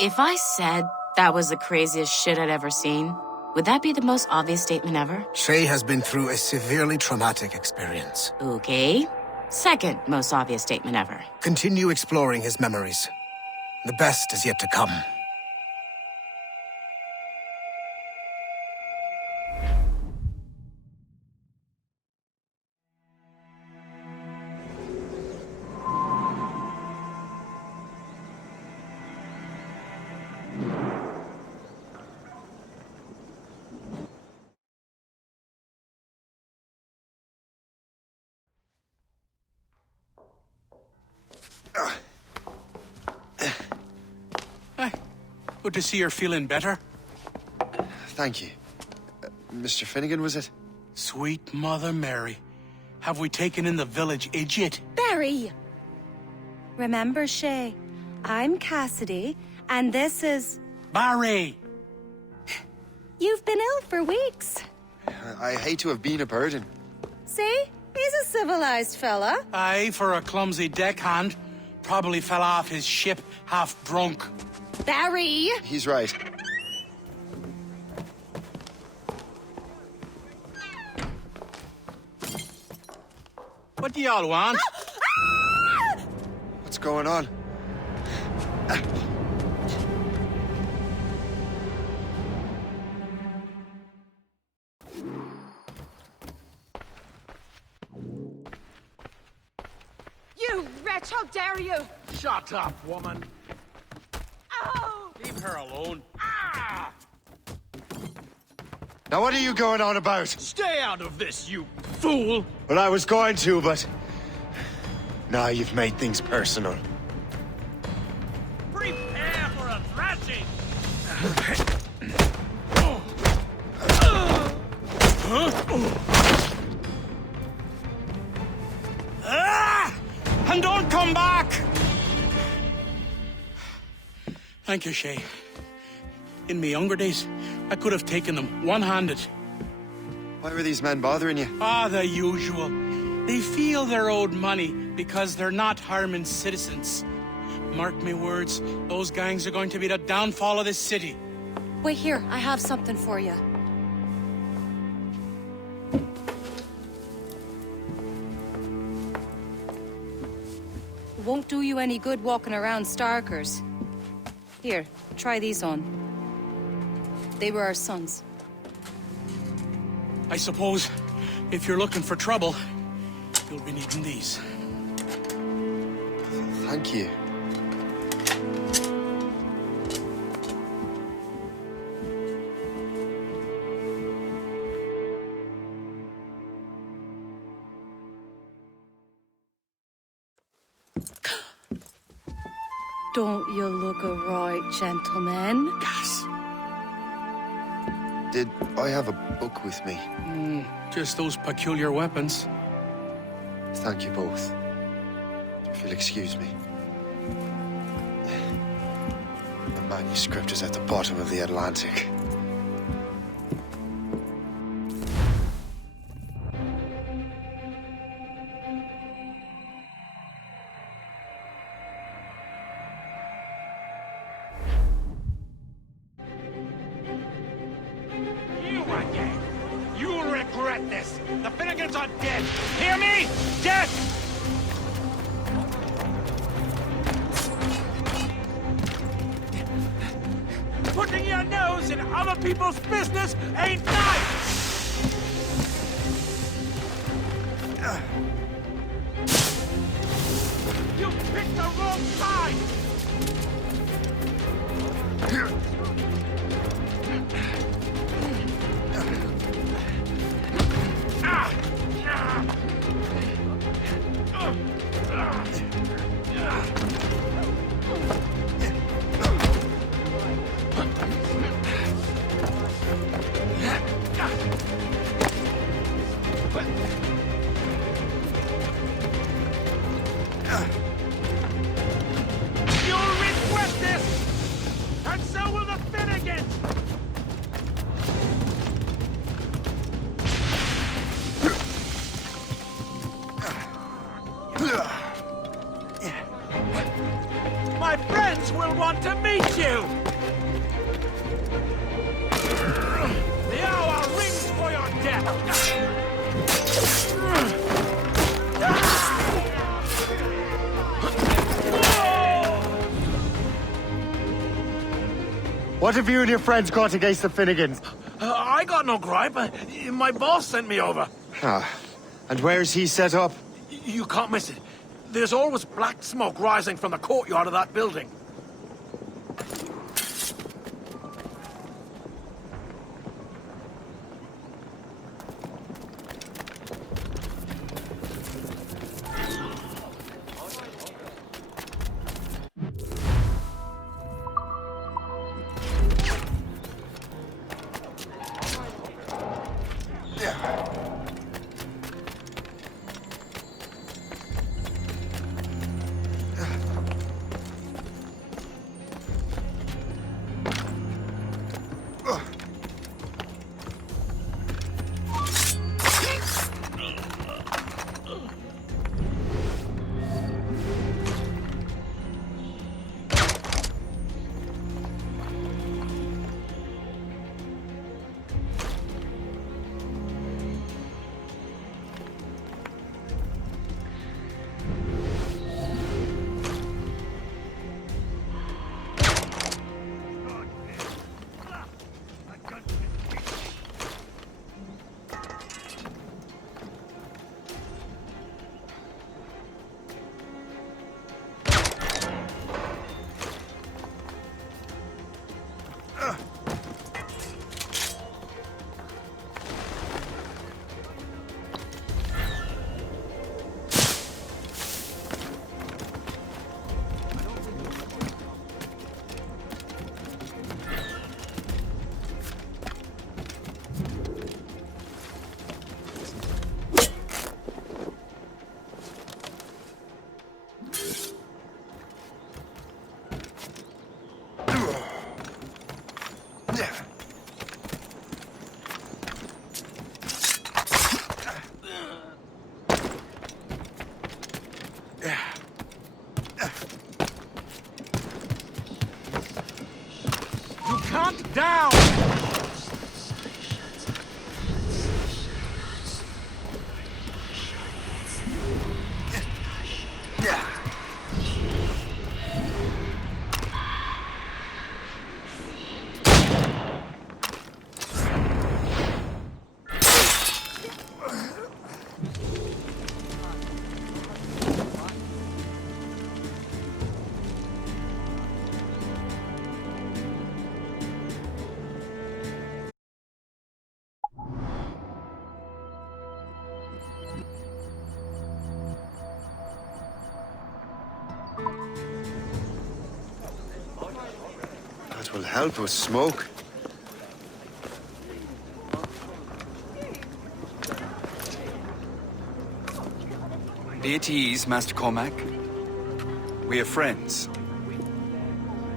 If I said that was the craziest shit I'd ever seen, would that be the most obvious statement ever? Shay has been through a severely traumatic experience. Okay. Second most obvious statement ever. Continue exploring his memories. The best is yet to come. Good to see you're feeling better. Thank you. Mr. Finnegan, was it? Sweet Mother Mary. Have we taken in the village idiot? Barry! Remember, Shay, I'm Cassidy, and this is... Barry! You've been ill for weeks. I hate to have been a burden. See? He's a civilized fella. Aye, for a clumsy deckhand. Probably fell off his ship half drunk. Barry! He's right. What do y'all want? What's going on? You wretch, how dare you! Shut up, woman. Ow! Leave her alone. Ah! Now what are you going on about? Stay out of this, you fool! Well, I was going to, but... Now you've made things personal. Prepare for a thrashing! And don't come back! Thank you, Shay. In my younger days, I could have taken them one-handed. Why were these men bothering you? Ah, the usual. They feel they're owed money because they're not harming citizens. Mark me words, those gangs are going to be the downfall of this city. Wait here, I have something for you. Won't do you any good walking around Starkers. Here, try these on. They were our sons. I suppose if you're looking for trouble, you'll be needing these. Thank you. Don't you look a right gentleman? Gas. Did I have a book with me? Just those peculiar weapons. Thank you both. If you'll excuse me. The manuscript is at the bottom of the Atlantic. You again! You'll regret this! The Finnegans are dead! Hear me? Dead! Putting your nose in other people's business ain't nice! You picked the wrong side! You'll regret this! And so will the want to meet you! The hour rings for your death! What have you and your friends got against the Finnegans? I got no gripe. My boss sent me over. Ah, and where's he set up? You can't miss it. There's always black smoke rising from the courtyard of that building. Down! That will help with smoke. Be at ease, Master Cormac. We are friends.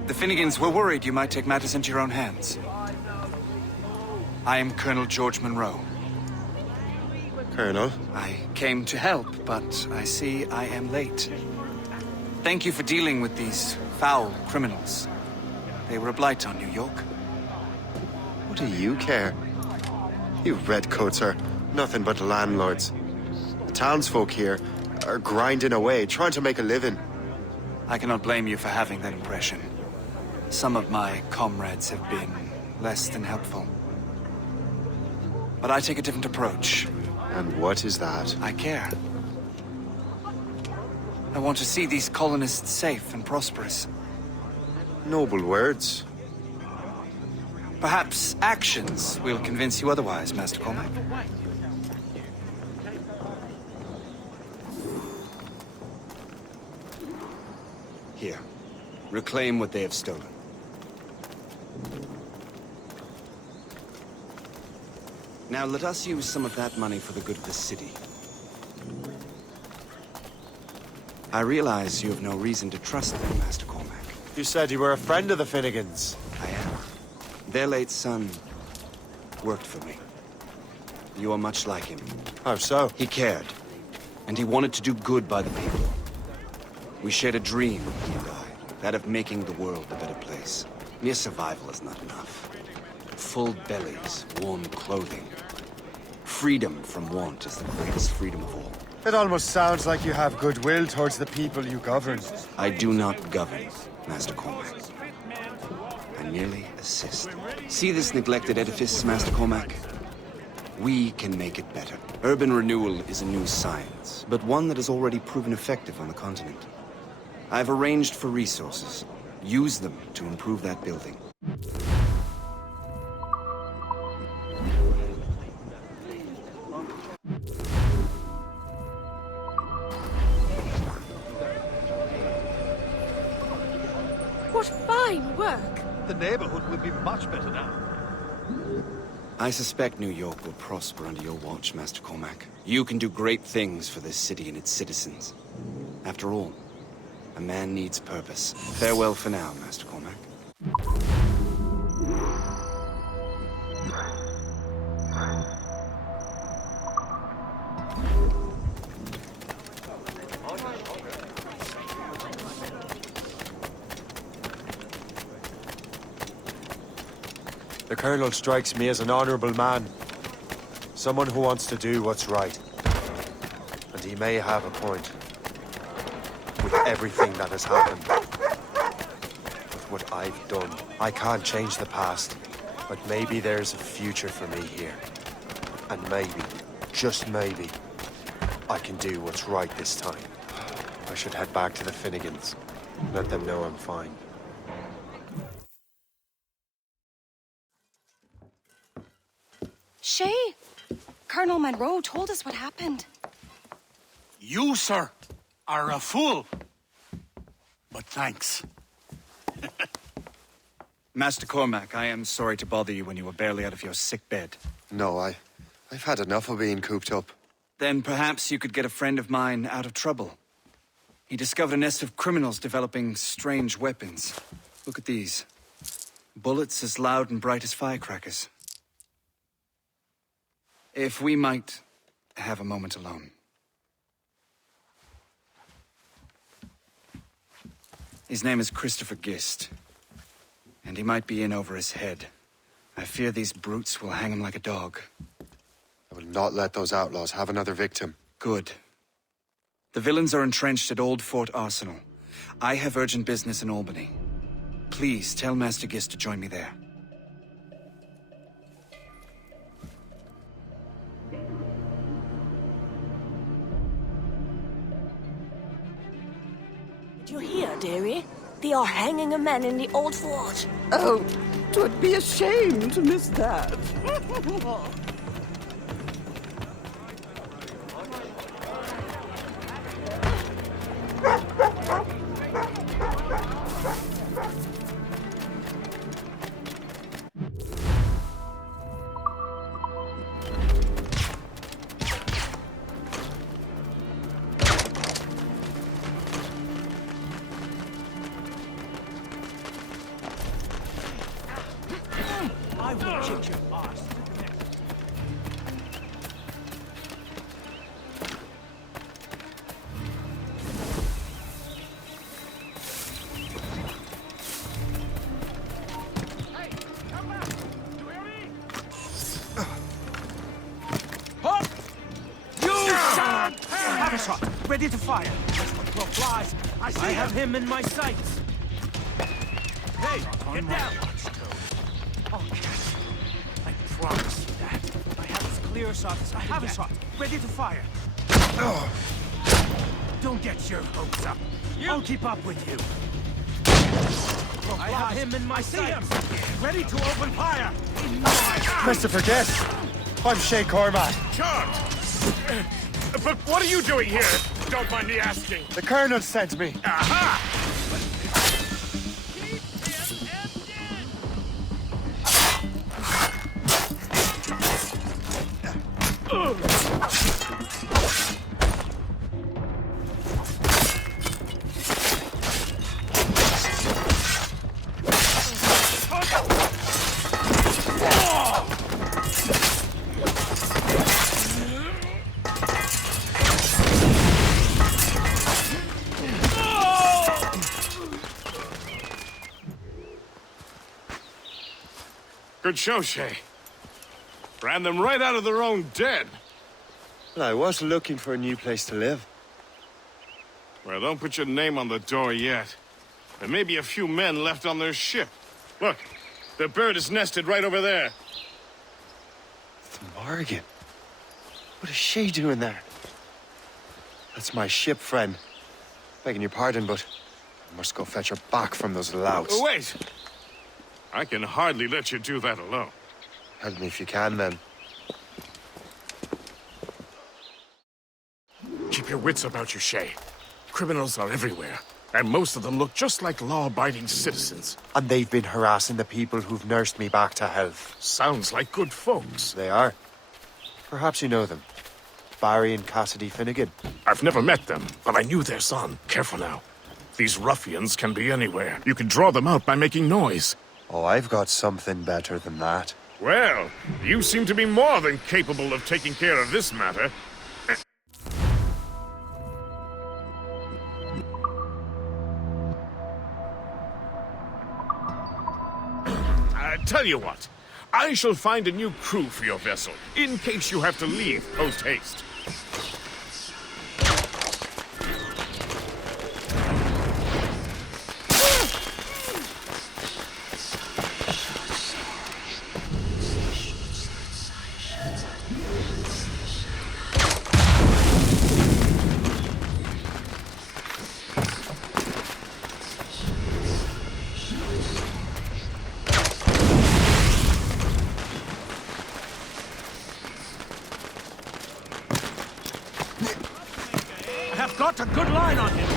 The Finnegans were worried you might take matters into your own hands. I am Colonel George Monroe. Colonel? I came to help, but I see I am late. Thank you for dealing with these foul criminals. They were a blight on New York. What do you care? You redcoats are nothing but landlords. The townsfolk here are grinding away, trying to make a living. I cannot blame you for having that impression. Some of my comrades have been less than helpful. But I take a different approach. And what is that? I care. I want to see these colonists safe and prosperous. Noble words. Perhaps actions will convince you otherwise, Master Cormac. Here. Reclaim what they have stolen. Now let us use some of that money for the good of the city. I realize you have no reason to trust me, Master Cormac. You said you were a friend of the Finnegans. I am. Their late son worked for me. You are much like him. How so? He cared, and he wanted to do good by the people. We shared a dream, he and I. that of making the world a better place. Mere survival is not enough. Full bellies, warm clothing. Freedom from want is the greatest freedom of all. It almost sounds like you have goodwill towards the people you govern. I do not govern, Master Cormac. I merely assist. See this neglected edifice, Master Cormac? We can make it better. Urban renewal is a new science, but one that has already proven effective on the continent. I've arranged for resources. Use them to improve that building. What fine work! The neighborhood will be much better now. I suspect New York will prosper under your watch, Master Cormac. You can do great things for this city and its citizens. After all, a man needs purpose. Farewell for now, Master Cormac. The Colonel strikes me as an honorable man. Someone who wants to do what's right. And he may have a point. With everything that has happened. With what I've done. I can't change the past. But maybe there's a future for me here. And maybe, just maybe, I can do what's right this time. I should head back to the Finnegans. Let them know I'm fine. Shay, Colonel Monroe told us what happened. You, sir, are a fool. But thanks. Master Cormac, I am sorry to bother you when you were barely out of your sick bed. No, I've had enough of being cooped up. Then perhaps you could get a friend of mine out of trouble. He discovered a nest of criminals developing strange weapons. Look at these. Bullets as loud and bright as firecrackers. If we might have a moment alone. His name is Christopher Gist. And he might be in over his head. I fear these brutes will hang him like a dog. I will not let those outlaws have another victim. Good. The villains are entrenched at Old Fort Arsenal. I have urgent business in Albany. Please tell Master Gist to join me there. Did you hear, dearie? They are hanging a man in the old fort. Oh, 'twould be a shame to miss that. I will kick your ass. Hey, come back! You hear me? Halt! You son! Have a shot. Ready to fire. That's what crow flies. I have him in my sights. Hey, get down! Oh, yes. I promise you that. I have as clear a shot as I have a shot. Ready to fire. Don't get your hopes up. I'll keep up with you. I have him in my sights. Ready to open fire. Christopher Guest! I'm Shay Cormac. Charmed! But what are you doing here? Don't mind me asking. The Colonel sent me. Aha! Good show, Shay. Ran them right out of their own den. Well, I was looking for a new place to live. Well, don't put your name on the door yet. There may be a few men left on their ship. Look, the bird is nested right over there. It's Morgan. What is she doing there? That's my ship, friend. Begging your pardon, but I must go fetch her back from those louts. Wait! I can hardly let you do that alone. Help me if you can, then. Keep your wits about you, Shay. Criminals are everywhere, and most of them look just like law-abiding citizens. And they've been harassing the people who've nursed me back to health. Sounds like good folks. They are. Perhaps you know them. Barry and Cassidy Finnegan. I've never met them, but I knew their son. Careful now. These ruffians can be anywhere. You can draw them out by making noise. Oh, I've got something better than that. Well, you seem to be more than capable of taking care of this matter. Tell you what, I shall find a new crew for your vessel, in case you have to leave post-haste. I've got a good line on him.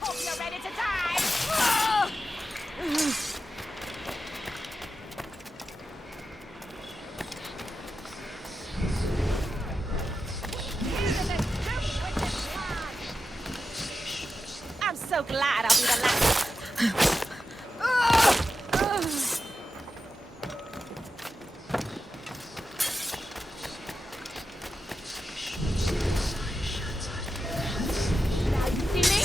Hope you're ready to die. I'm so glad I'll be the last. Now you see me?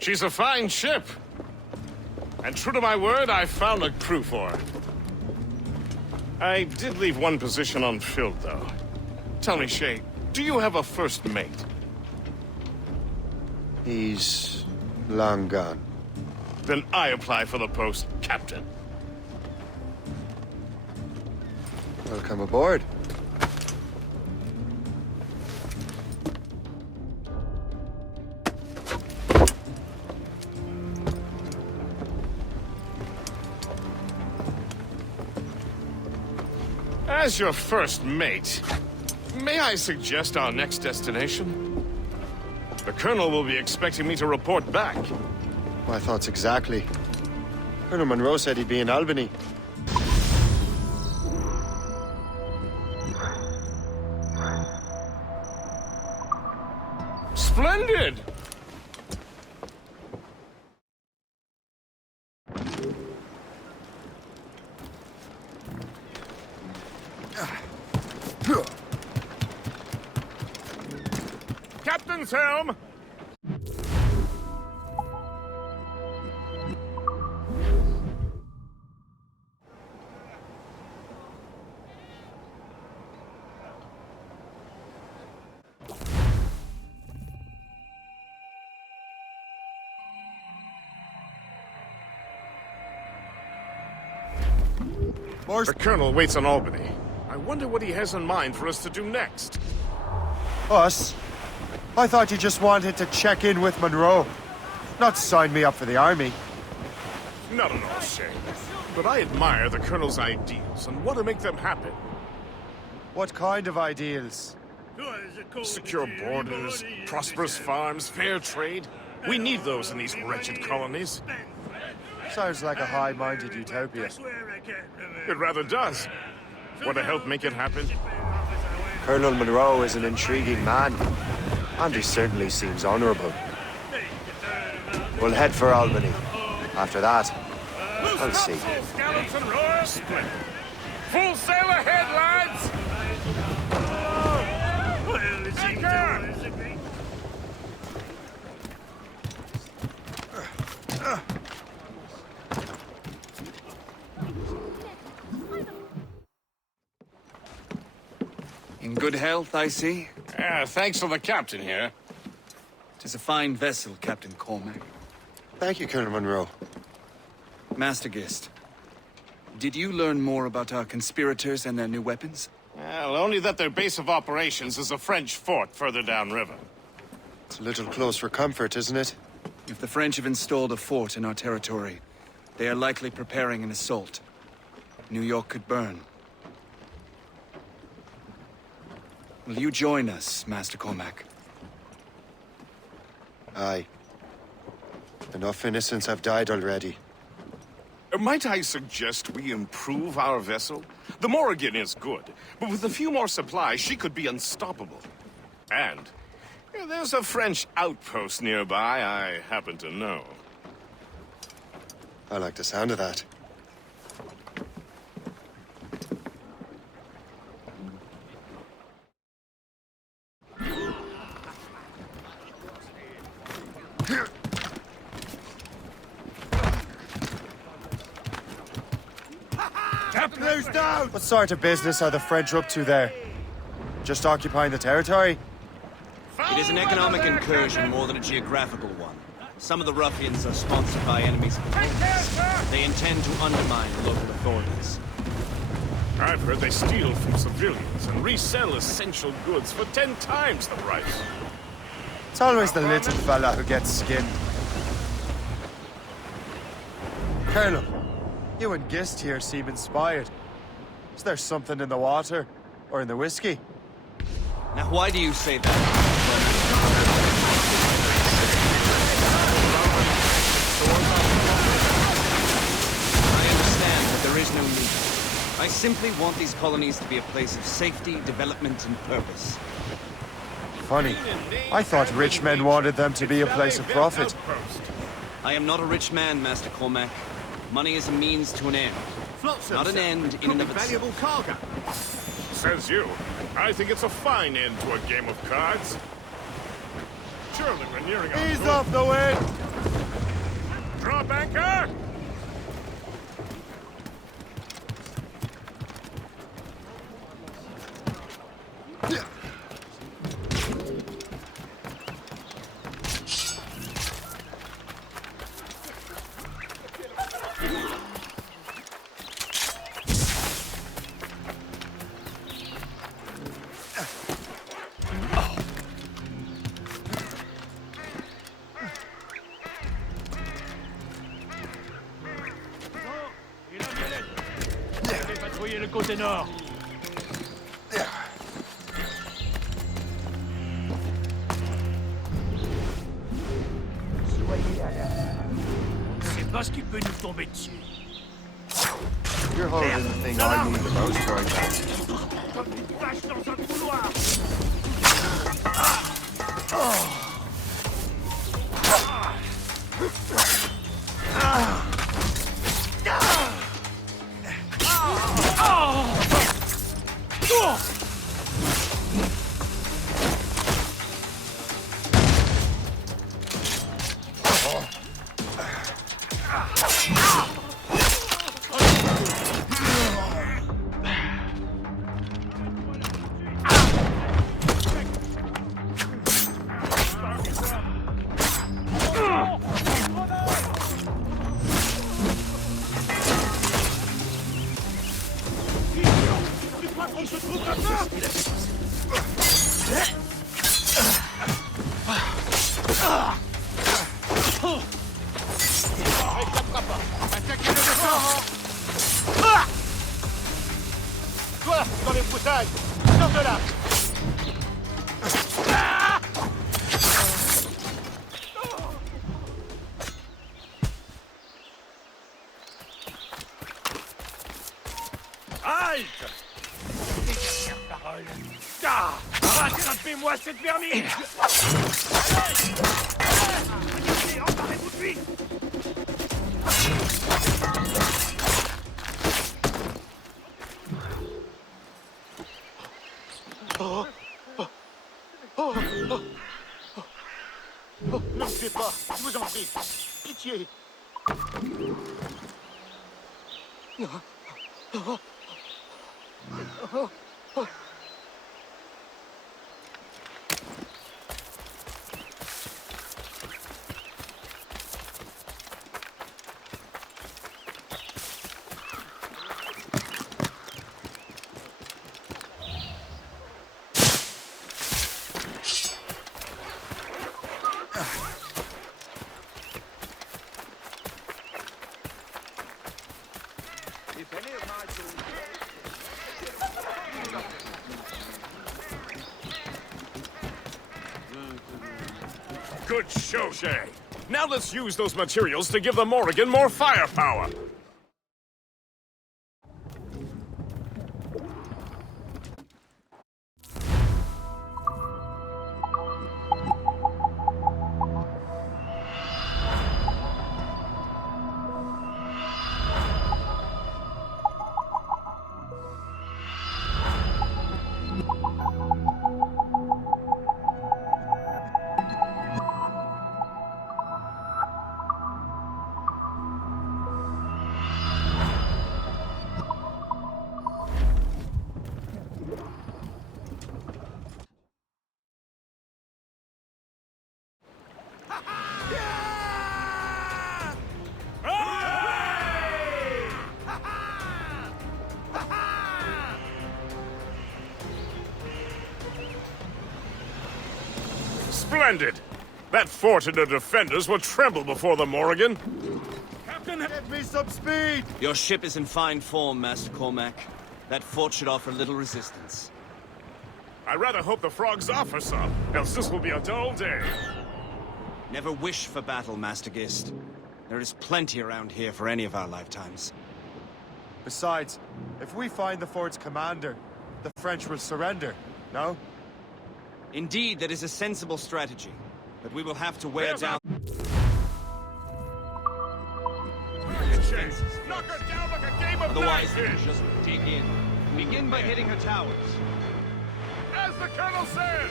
She's a fine ship. And true to my word, I found a crew for her. I did leave one position unfilled, though. Tell me, Shay, do you have a first mate? He's long gone. Then I apply for the post, Captain. Welcome aboard. As your first mate, may I suggest our next destination? The Colonel will be expecting me to report back. My thoughts exactly. Colonel Monroe said he'd be in Albany. Splendid! Captain's helm! The Colonel waits on Albany. I wonder what he has in mind for us to do next. Us? I thought you just wanted to check in with Monroe. Not sign me up for the army. Not at all, Shay. But I admire the Colonel's ideals and want to make them happen. What kind of ideals? Secure borders, prosperous farms, fair trade. We need those in these wretched colonies. Sounds like a high-minded utopia. It rather does. Want to help make it happen? Colonel Monroe is an intriguing man, and he certainly seems honorable. We'll head for Albany. After that, I'll see. Skeleton roar split. Full sail ahead, lads! Anchor! In good health, I see. Thanks to the captain here. 'Tis a fine vessel, Captain Cormac. Thank you, Colonel Monroe. Master Gist, did you learn more about our conspirators and their new weapons? Well, only that their base of operations is a French fort further downriver. It's a little close for comfort, isn't it? If the French have installed a fort in our territory, they are likely preparing an assault. New York could burn. Will you join us, Master Cormac? Aye. Enough innocents have died already. Might I suggest we improve our vessel? The Morrigan is good, but with a few more supplies, she could be unstoppable. And there's a French outpost nearby I happen to know. I like the sound of that. Captain's down! What sort of business are the French up to there? Just occupying the territory? It is an economic incursion more than a geographical one. Some of the ruffians are sponsored by enemies of the province. They intend to undermine the local authorities. I've heard they steal from civilians and resell essential goods for 10 times the price. It's always the little fella who gets skinned. Colonel, you and Gist here seem inspired. Is there something in the water? Or in the whiskey? Now, why do you say that? I understand that there is no need. I simply want these colonies to be a place of safety, development, and purpose. Funny. I thought rich men wanted them to be a place of profit. I am not a rich man, Master Cormac. Money is a means to an end. Not an end in and of itself. Valuable cargo. Says you. I think it's a fine end to a game of cards. Surely we're nearing our Ease goal. off the wind! Drop anchor! Le côté nord. C'est pas ce qui peut nous tomber dessus. You're holding the thing I need the most right now. Comme une vache dans un couloir. Toi, dans les broussailles, sors de là. Halte! Ah! Rattrapez-moi cette vermine! Allez, emparez-vous de lui! Ne me tuez pas, je vous en prie. Pitié. Good show, Shay. Now let's use those materials to give the Morrigan more firepower. Splendid! That fort and the defenders will tremble before the Morrigan. Captain, give me some speed! Your ship is in fine form, Master Cormac. That fort should offer little resistance. I rather hope the frogs offer some, else this will be a dull day. Never wish for battle, Master Gist. There is plenty around here for any of our lifetimes. Besides, if we find the fort's commander, the French will surrender, no? Indeed, that is a sensible strategy. But we will have to wear down... Knock her down like a game of Otherwise, we knife-fish. will just dig in. Begin by hitting her towers. As the Colonel says!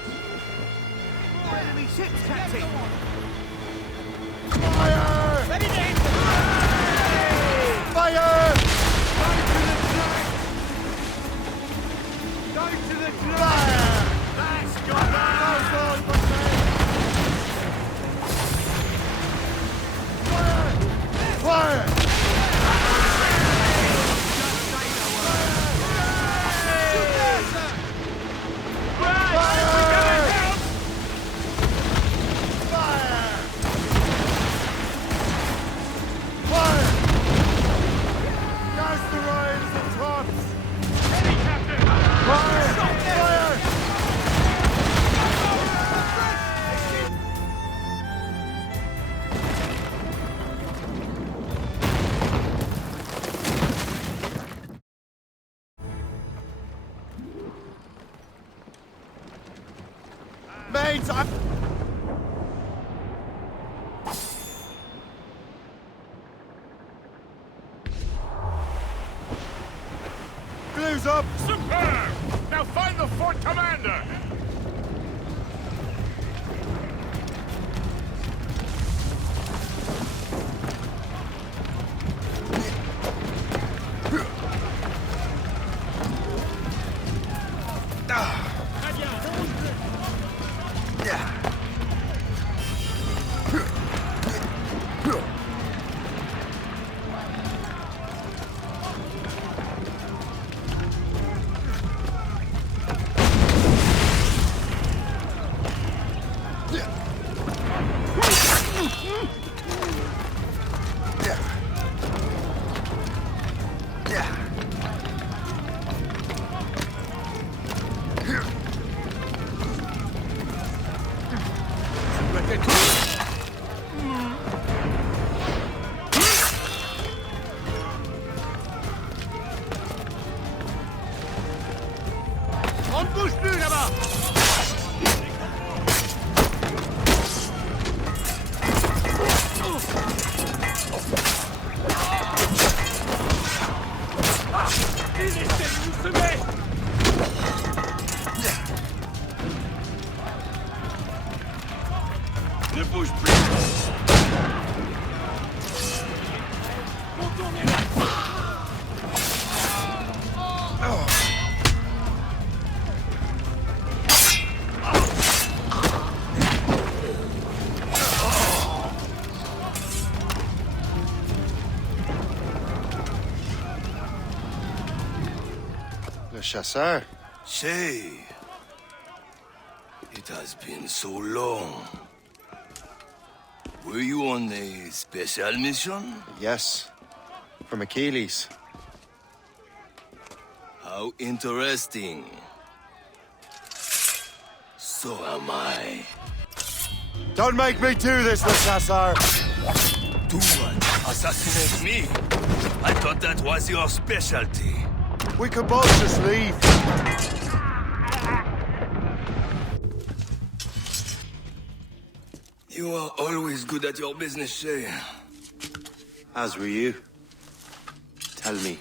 More enemy ships, Captain! Fire! Ready to hit Fire! Go to the flag! Fire! That's got that! Fire! Mates, I'm... Glue's up! Superb! Now find the fort commander! Chasseur. Shay. It has been so long. Were you on a special mission? Yes. From Achilles. How interesting. So am I. Don't make me do this, Le Chasseur! Do what? Assassinate me? I thought that was your specialty. We could both just leave. You are always good at your business, Shay. As were you. Tell me,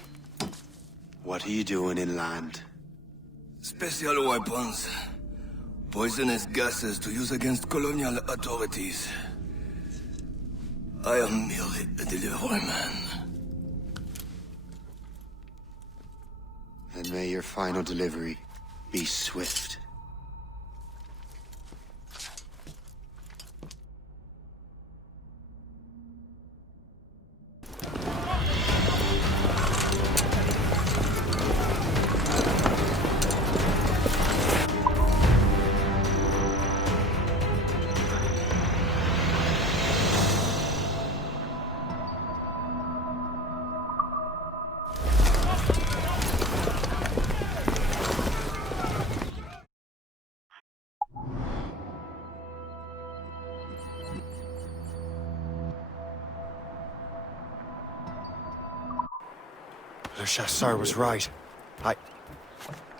what are you doing inland? Special weapons. Poisonous gases to use against colonial authorities. I am merely a delivery man. Then may your final delivery be swift. Le Chasseur was right. I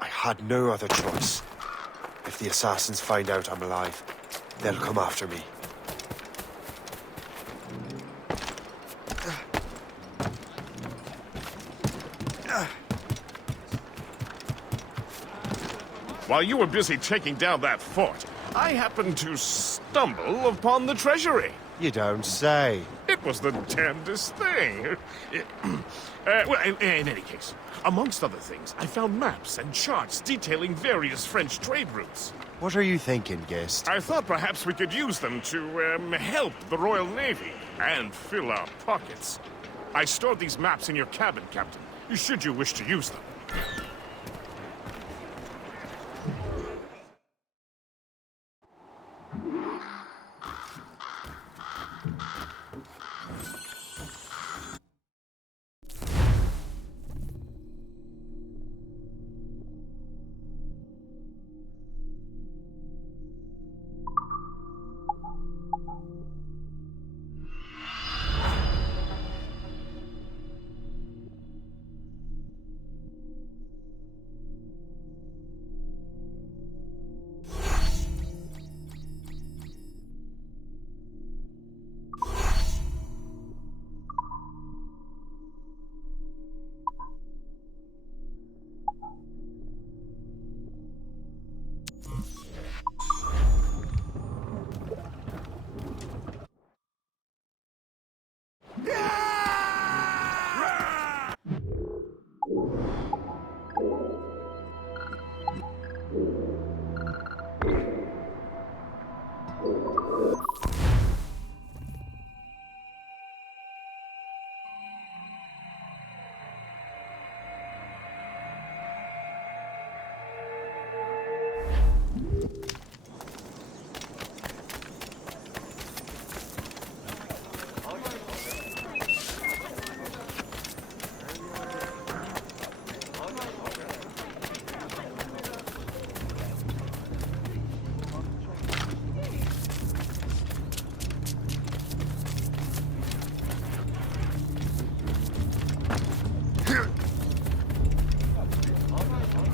had no other choice. If the assassins find out I'm alive, they'll come after me. While you were busy taking down that fort, I happened to stumble upon the treasury. You don't say. It was the damnedest thing. Well, in any case, amongst other things, I found maps and charts detailing various French trade routes. What are you thinking, Gist? I thought perhaps we could use them to help the Royal Navy and fill our pockets. I stored these maps in your cabin, Captain, should you wish to use them.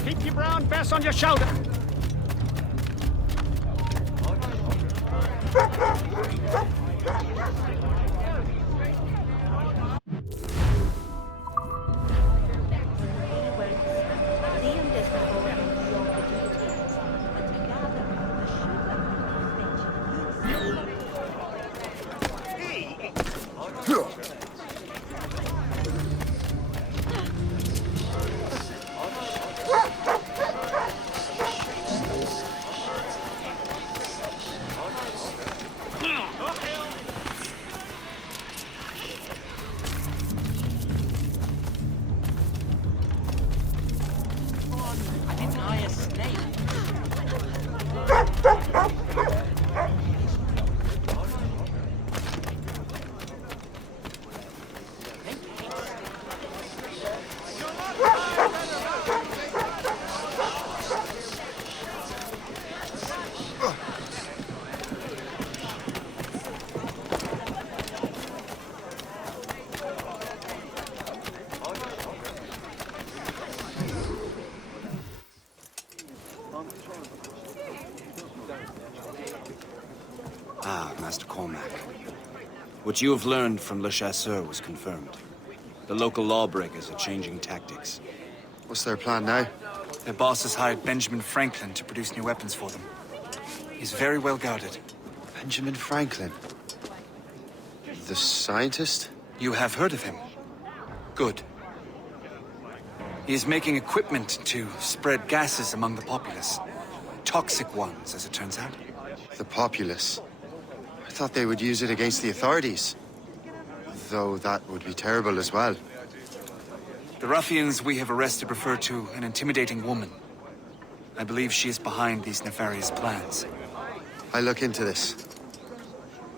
Keep your brown vest on your shoulder. What you have learned from Le Chasseur was confirmed. The local lawbreakers are changing tactics. What's their plan now? Their boss has hired Benjamin Franklin to produce new weapons for them. He's very well guarded. Benjamin Franklin? The scientist? You have heard of him? Good. He is making equipment to spread gases among the populace. Toxic ones, as it turns out. The populace? I thought they would use it against the authorities. Though that would be terrible as well. The ruffians we have arrested refer to an intimidating woman. I believe she is behind these nefarious plans. I'll look into this.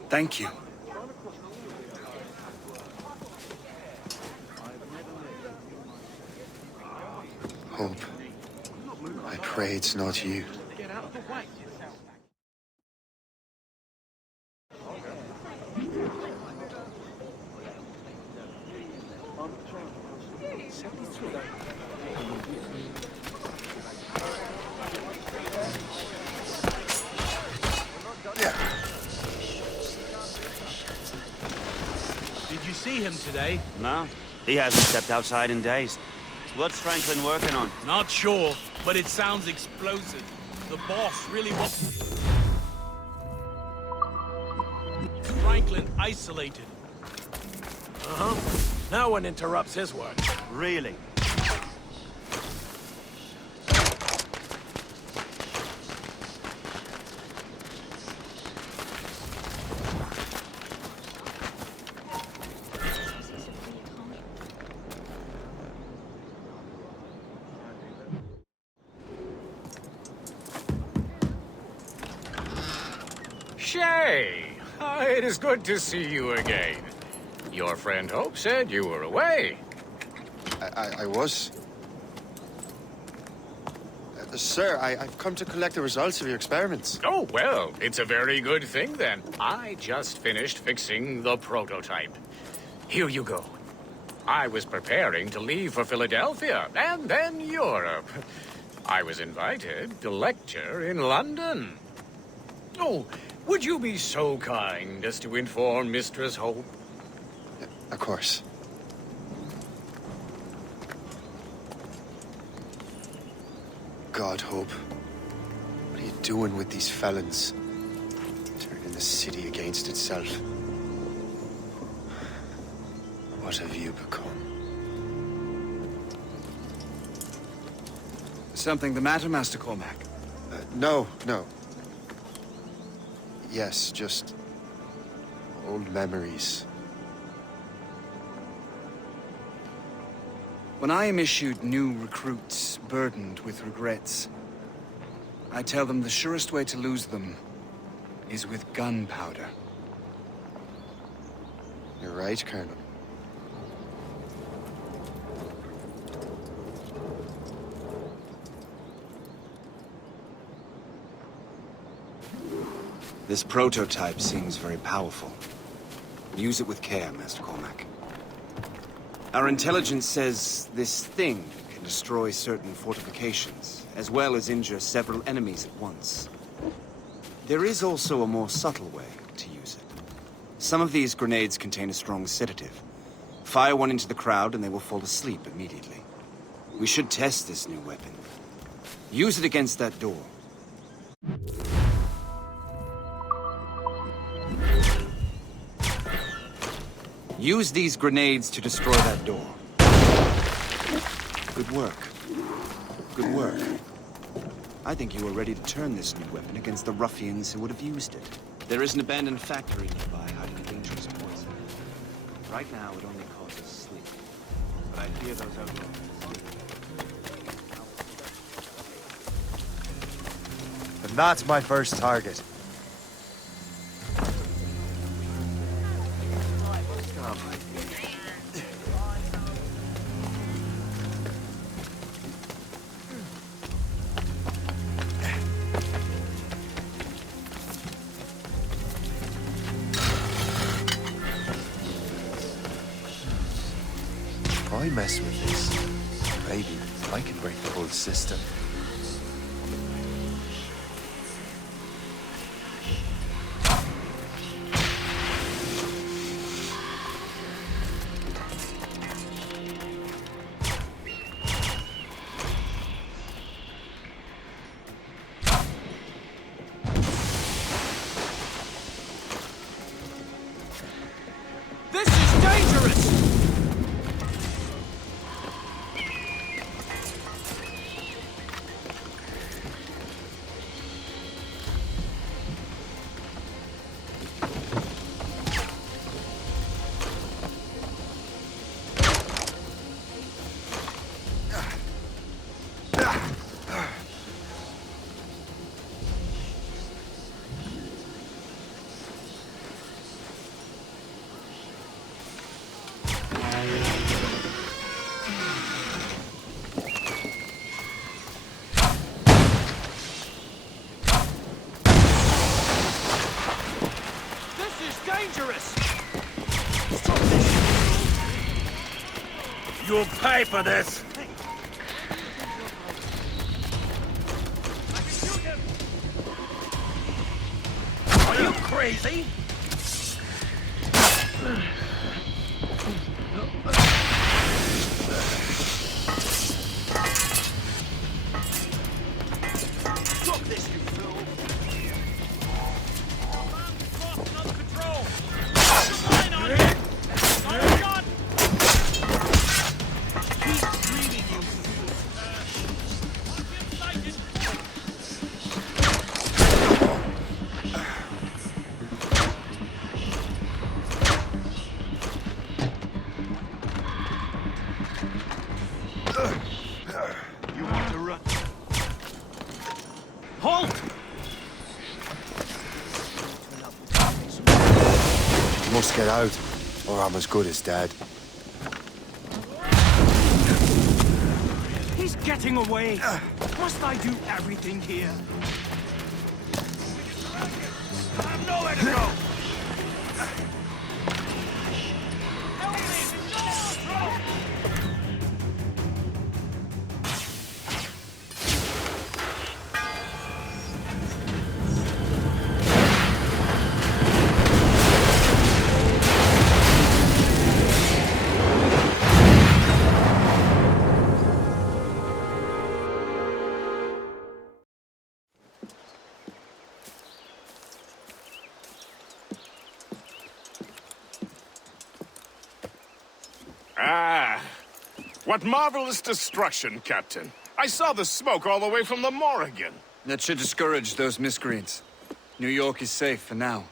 Thank you. Hope. I pray it's not you. Did you see him today? No, he hasn't stepped outside in days. What's Franklin working on? Not sure, but it sounds explosive. The boss really wants Franklin isolated. Uh-huh. No one interrupts his work. Really? Shay! It is good to see you again. Your friend Hope said you were away. I was. Sir, I've come to collect the results of your experiments. Oh, well, it's a very good thing then. I just finished fixing the prototype. Here you go. I was preparing to leave for Philadelphia and then Europe. I was invited to lecture in London. Oh, would you be so kind as to inform Mistress Hope? Of course. God, Hope. What are you doing with these felons? Turning the city against itself. What have you become? Something the matter, Master Cormac? No. Yes, just old memories. When I am issued new recruits burdened with regrets, I tell them the surest way to lose them is with gunpowder. You're right, Colonel. This prototype seems very powerful. Use it with care, Master Cormac. Our intelligence says this thing can destroy certain fortifications, as well as injure several enemies at once. There is also a more subtle way to use it. Some of these grenades contain a strong sedative. Fire one into the crowd and they will fall asleep immediately. We should test this new weapon. Use it against that door. Use these grenades to destroy that door. Good work. Good work. I think you are ready to turn this new weapon against the ruffians who would have used it. There is an abandoned factory nearby hiding a dangerous poison. Right now, it only causes sleep. But I fear those outlaws. And that's my first target. Why mess with this? Maybe I can break the whole system. You'll pay for this! Are you crazy? Stop this, you fool! Under control! Line on it! Oh, God! Keep breathing, you fool! You want to run? Halt! You must get out, or I'm as good as dead. He's getting away. Must I do everything here? I have nowhere to go! Ah, what marvelous destruction, Captain. I saw the smoke all the way from the Morrigan. That should discourage those miscreants. New York is safe for now.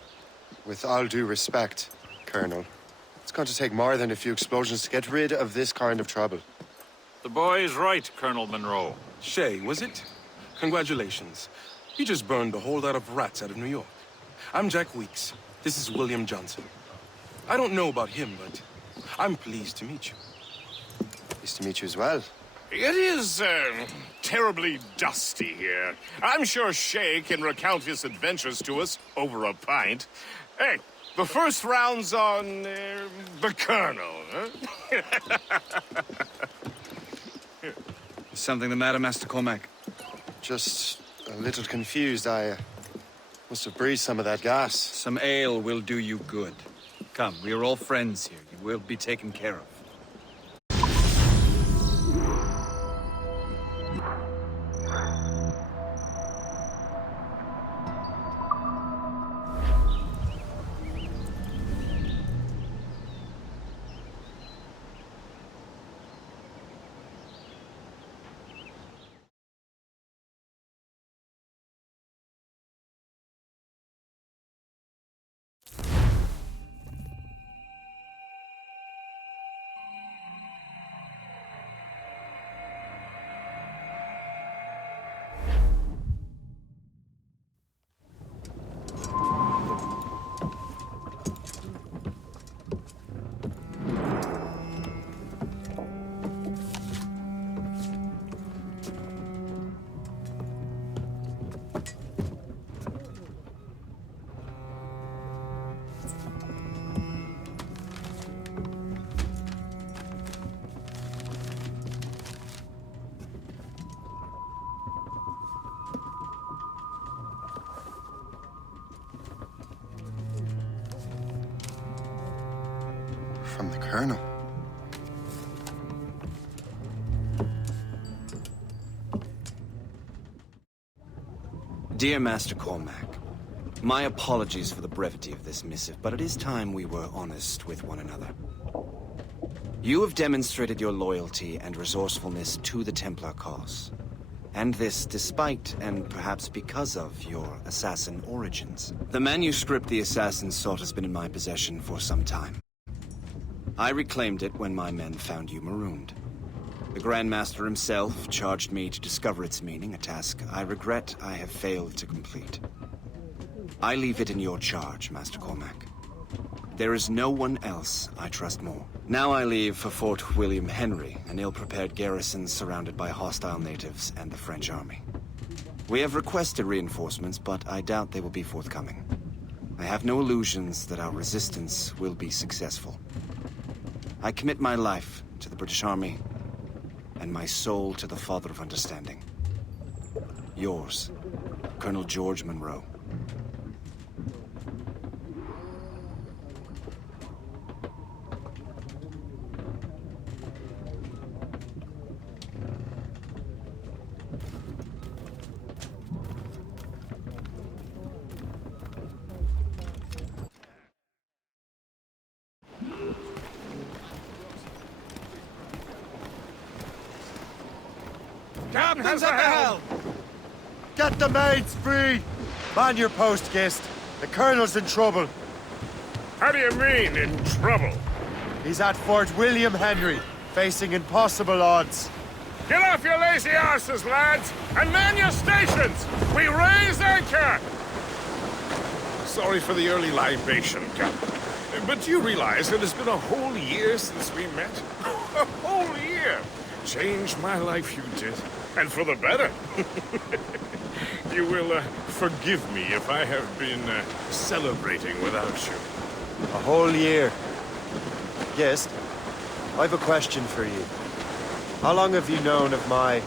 With all due respect, Colonel, it's going to take more than a few explosions to get rid of this kind of trouble. The boy is right, Colonel Monroe. Shay, was it? Congratulations. You just burned a whole lot of rats out of New York. I'm Jack Weeks. This is William Johnson. I don't know about him, but I'm pleased to meet you. Pleased to meet you as well. It is, terribly dusty here. I'm sure Shay can recount his adventures to us over a pint. Hey, the first round's on, the Colonel, huh? Is something the matter, Master Cormac? Just a little confused. I must have breathed some of that gas. Some ale will do you good. Come, we are all friends here. You will be taken care of. From the Colonel. Dear Master Cormac, my apologies for the brevity of this missive, but it is time we were honest with one another. You have demonstrated your loyalty and resourcefulness to the Templar cause. And this despite, and perhaps because of, your assassin origins. The manuscript the assassin sought has been in my possession for some time. I reclaimed it when my men found you marooned. The Grand Master himself charged me to discover its meaning, a task I regret I have failed to complete. I leave it in your charge, Master Cormac. There is no one else I trust more. Now I leave for Fort William Henry, an ill-prepared garrison surrounded by hostile natives and the French army. We have requested reinforcements, but I doubt they will be forthcoming. I have no illusions that our resistance will be successful. I commit my life to the British Army, and my soul to the Father of Understanding. Yours, Colonel George Monroe. Captain's at the helm! Get the maids free! Man your post, Gist. The Colonel's in trouble. How do you mean, in trouble? He's at Fort William Henry, facing impossible odds. Get off your lazy arses, lads, and man your stations! We raise anchor! Sorry for the early libation, Captain. But you realize it has been a whole year since we met? A whole year! Changed my life, you did. And for the better. You will forgive me if I have been celebrating without you. A whole year. Gist, I've a question for you. How long have you known of my,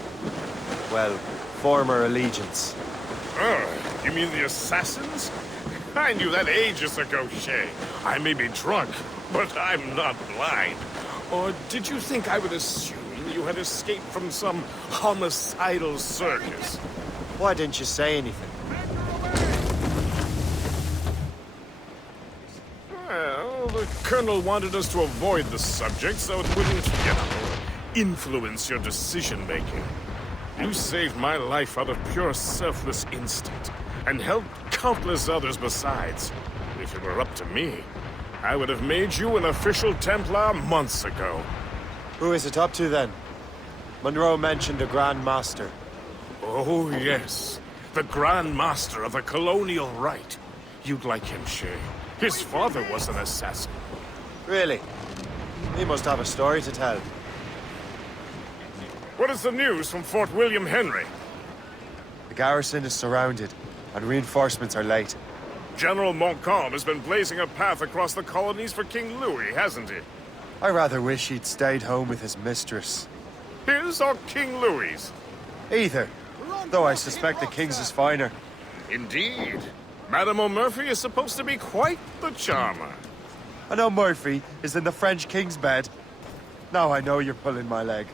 well, former allegiance? Oh, you mean the assassins? I knew that ages ago, Shay. I may be drunk, but I'm not blind. Or did you think I would assume you had escaped from some homicidal circus? Why didn't you say anything? Well, the Colonel wanted us to avoid the subject so it wouldn't, you know, influence your decision-making. You saved my life out of pure selfless instinct, and helped countless others besides. If it were up to me, I would have made you an official Templar months ago. Who is it up to, then? Monroe mentioned a Grand Master. Oh, yes. The Grand Master of the Colonial Rite. You'd like him, Shay. His father was an assassin. Really? He must have a story to tell. What is the news from Fort William Henry? The garrison is surrounded, and reinforcements are late. General Montcalm has been blazing a path across the colonies for King Louis, hasn't he? I rather wish he'd stayed home with his mistress. His or King Louis's? Either, though I suspect the King's is finer. Indeed. Madame O'Murphy is supposed to be quite the charmer. I know Murphy is in the French King's bed. Now I know you're pulling my leg.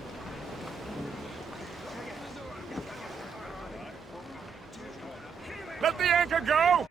Let the anchor go!